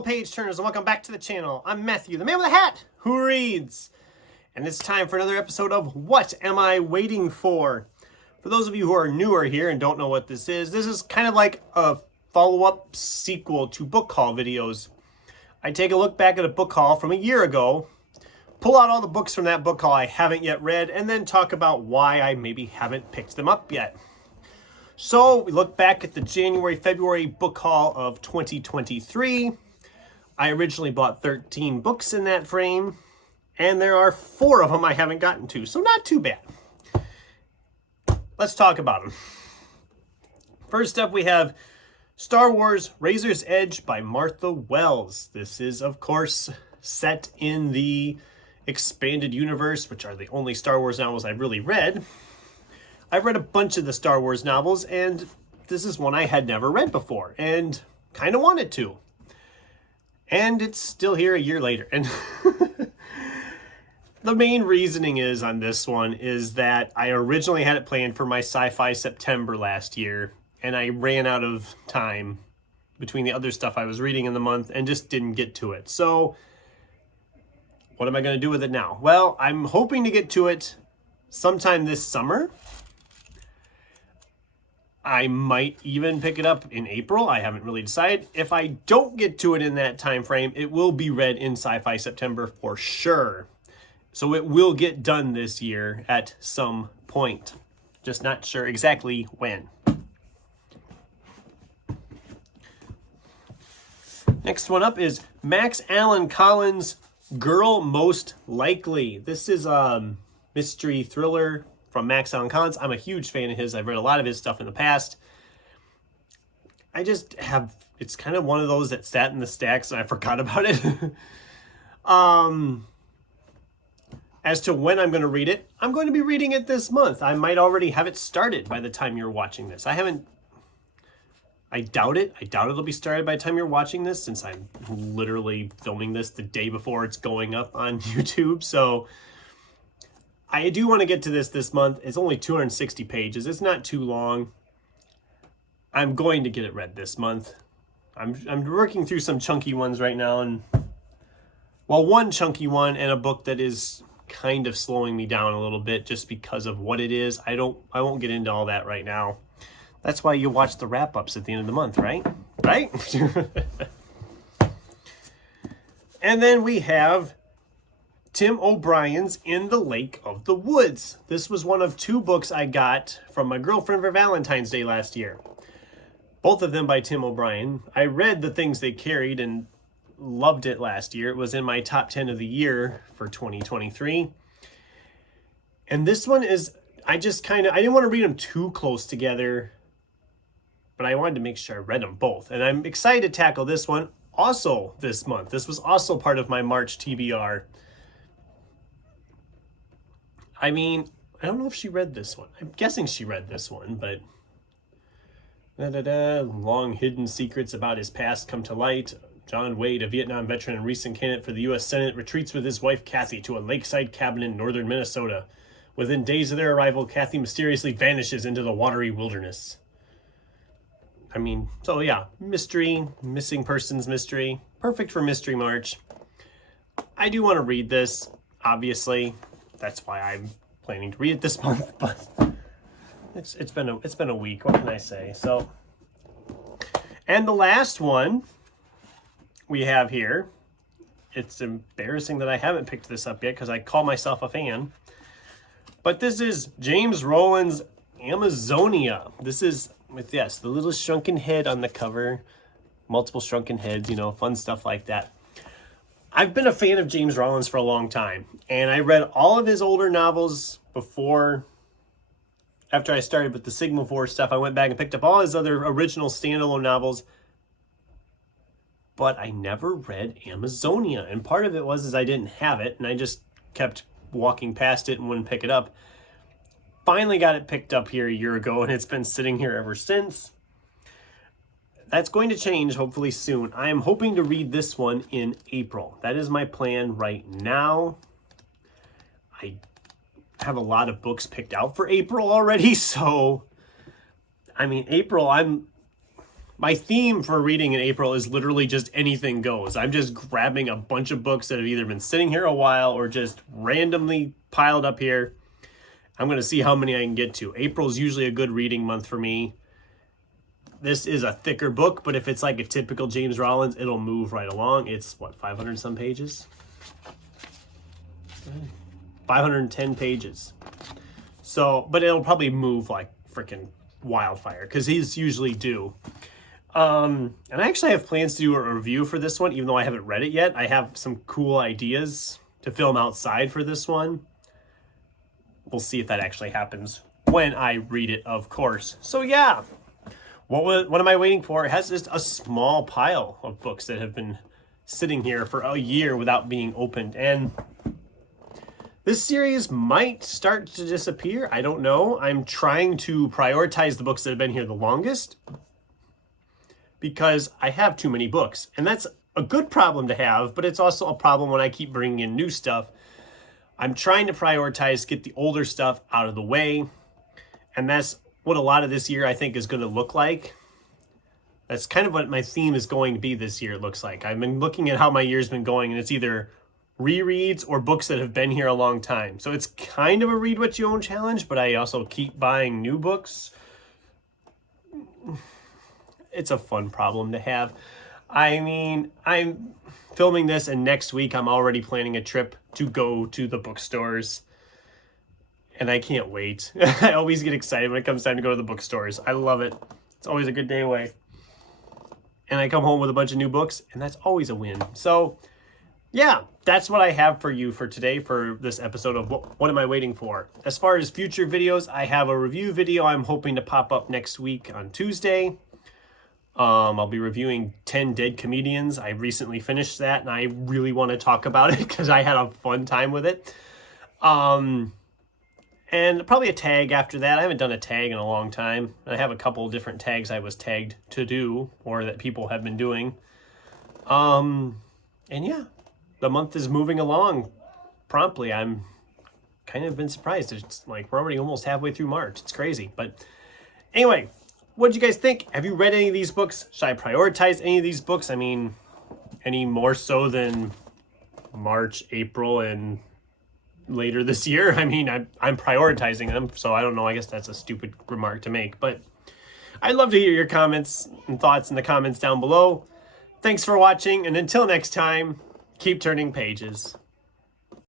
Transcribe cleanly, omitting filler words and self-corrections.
fellow page turners, and welcome back to the channel. I'm Matthew, the man with the hat who reads. And it's time for another episode of What Am I Waiting For? For those of you who are newer here and don't know what this is kind of like a follow-up sequel to book haul videos. I take a look back at a book haul from a year ago, pull out all the books from that book haul I haven't yet read, and then talk about why I maybe haven't picked them up yet. So we look back at the January-February book haul of 2023. I originally bought 13 books in that frame, and there are 4 of them I haven't gotten to, so not too bad. Let's talk about them. First up, we have Star Wars Razor's Edge by Martha Wells. This is, of course, set in the expanded universe, which are the only Star Wars novels I've really read. I've read a bunch of the Star Wars novels, and this is one I had never read before, and kind of wanted to. And it's still here a year later. And the main reasoning is on this one is that I originally had it planned for my Sci-Fi September last year, and I ran out of time between the other stuff I was reading in the month and just didn't get to it. So what am I going to do with it now? Well, I'm hoping to get to it sometime this summer. I might even pick it up in April. I haven't really decided. If I don't get to it in that time frame, it will be read in Sci-Fi September for sure. So it will get done this year at some point. Just not sure exactly when. Next one up is Max Allan Collins' Girl Most Likely. This is a mystery thriller from Max Allan Collins. I'm a huge fan of his. I've read a lot of his stuff in the past. It's kind of one of those that sat in the stacks and I forgot about it. As to when I'm going to read it, I'm going to be reading it this month. I might already have it started by the time you're watching this. I doubt it. I doubt it'll be started by the time you're watching this, since I'm literally filming this the day before it's going up on YouTube. So I do want to get to this month. It's only 260 pages. It's not too long. I'm going to get it read this month. I'm working through some chunky ones right now, and one chunky one and a book that is kind of slowing me down a little bit just because of what it is. I won't get into all that right now. That's why you watch the wrap-ups at the end of the month, right? Right? And then we have Tim O'Brien's In the Lake of the Woods. This was one of 2 books I got from my girlfriend for Valentine's Day last year. Both of them by Tim O'Brien. I read The Things They Carried and loved it last year. It was in my top 10 of the year for 2023. And this one is, I didn't want to read them too close together, but I wanted to make sure I read them both. And I'm excited to tackle this one also this month. This was also part of my March TBR. I mean, I don't know if she read this one. I'm guessing she read this one, but long hidden secrets about his past come to light. John Wade, a Vietnam veteran and recent candidate for the U.S. Senate, retreats with his wife Kathy to a lakeside cabin in northern Minnesota. Within days of their arrival, Kathy mysteriously vanishes into the watery wilderness. I mean, so yeah, mystery, missing persons mystery. Perfect for Mystery March. I do want to read this, obviously. That's why I'm planning to read it this month, but it's been a week. What can I say? So, and the last one we have here, it's embarrassing that I haven't picked this up yet because I call myself a fan, but this is James Rowland's Amazonia. This is with, yes, the little shrunken head on the cover, multiple shrunken heads, fun stuff like that. I've been a fan of James Rollins for a long time, and I read all of his older novels after I started with the Sigma Force stuff. I went back and picked up all his other original standalone novels, but I never read Amazonia, and part of it was I didn't have it, and I just kept walking past it and wouldn't pick it up. Finally got it picked up here a year ago, and it's been sitting here ever since. That's going to change hopefully soon. I am hoping to read this one in April. That is my plan right now. I have a lot of books picked out for April already, so I mean, April, My theme for reading in April is literally just anything goes. I'm just grabbing a bunch of books that have either been sitting here a while or just randomly piled up here. I'm going to see how many I can get to. April's usually a good reading month for me. This is a thicker book, but if it's like a typical James Rollins, it'll move right along. It's, what, 500 some pages? 510 pages. So, but it'll probably move like freaking wildfire because he's usually due. And I actually have plans to do a review for this one, even though I haven't read it yet. I have some cool ideas to film outside for this one. We'll see if that actually happens when I read it, of course. So yeah, what am I waiting for? It has just a small pile of books that have been sitting here for a year without being opened. And this series might start to disappear. I don't know. I'm trying to prioritize the books that have been here the longest because I have too many books. And that's a good problem to have, but it's also a problem when I keep bringing in new stuff. I'm trying to prioritize, get the older stuff out of the way. And that's what a lot of this year I think is going to look like. That's kind of what my theme is going to be this year, it looks like. I've been looking at how my year's been going, and it's either rereads or books that have been here a long time. So it's kind of a read what you own challenge, but I also keep buying new books. It's a fun problem to have. I mean, I'm filming this, and next week I'm already planning a trip to go to the bookstores. And I can't wait. I always get excited when it comes time to go to the bookstores. I love it. It's always a good day away. And I come home with a bunch of new books, and that's always a win. So, yeah, that's what I have for you for today for this episode of What Am I Waiting For? As far as future videos, I have a review video I'm hoping to pop up next week on Tuesday. I'll be reviewing 10 Dead Comedians. I recently finished that, and I really want to talk about it because I had a fun time with it. And probably a tag after that. I haven't done a tag in a long time. I have a couple different tags I was tagged to do or that people have been doing. And yeah, the month is moving along promptly. I'm kind of been surprised. It's like we're already almost halfway through March. It's crazy. But anyway, what did you guys think? Have you read any of these books? Should I prioritize any of these books? I mean, any more so than March, April, and later this year? I mean, I'm prioritizing them, so I don't know. I guess that's a stupid remark to make, but I'd love to hear your comments and thoughts in the comments down below. Thanks for watching, and until next time, keep turning pages.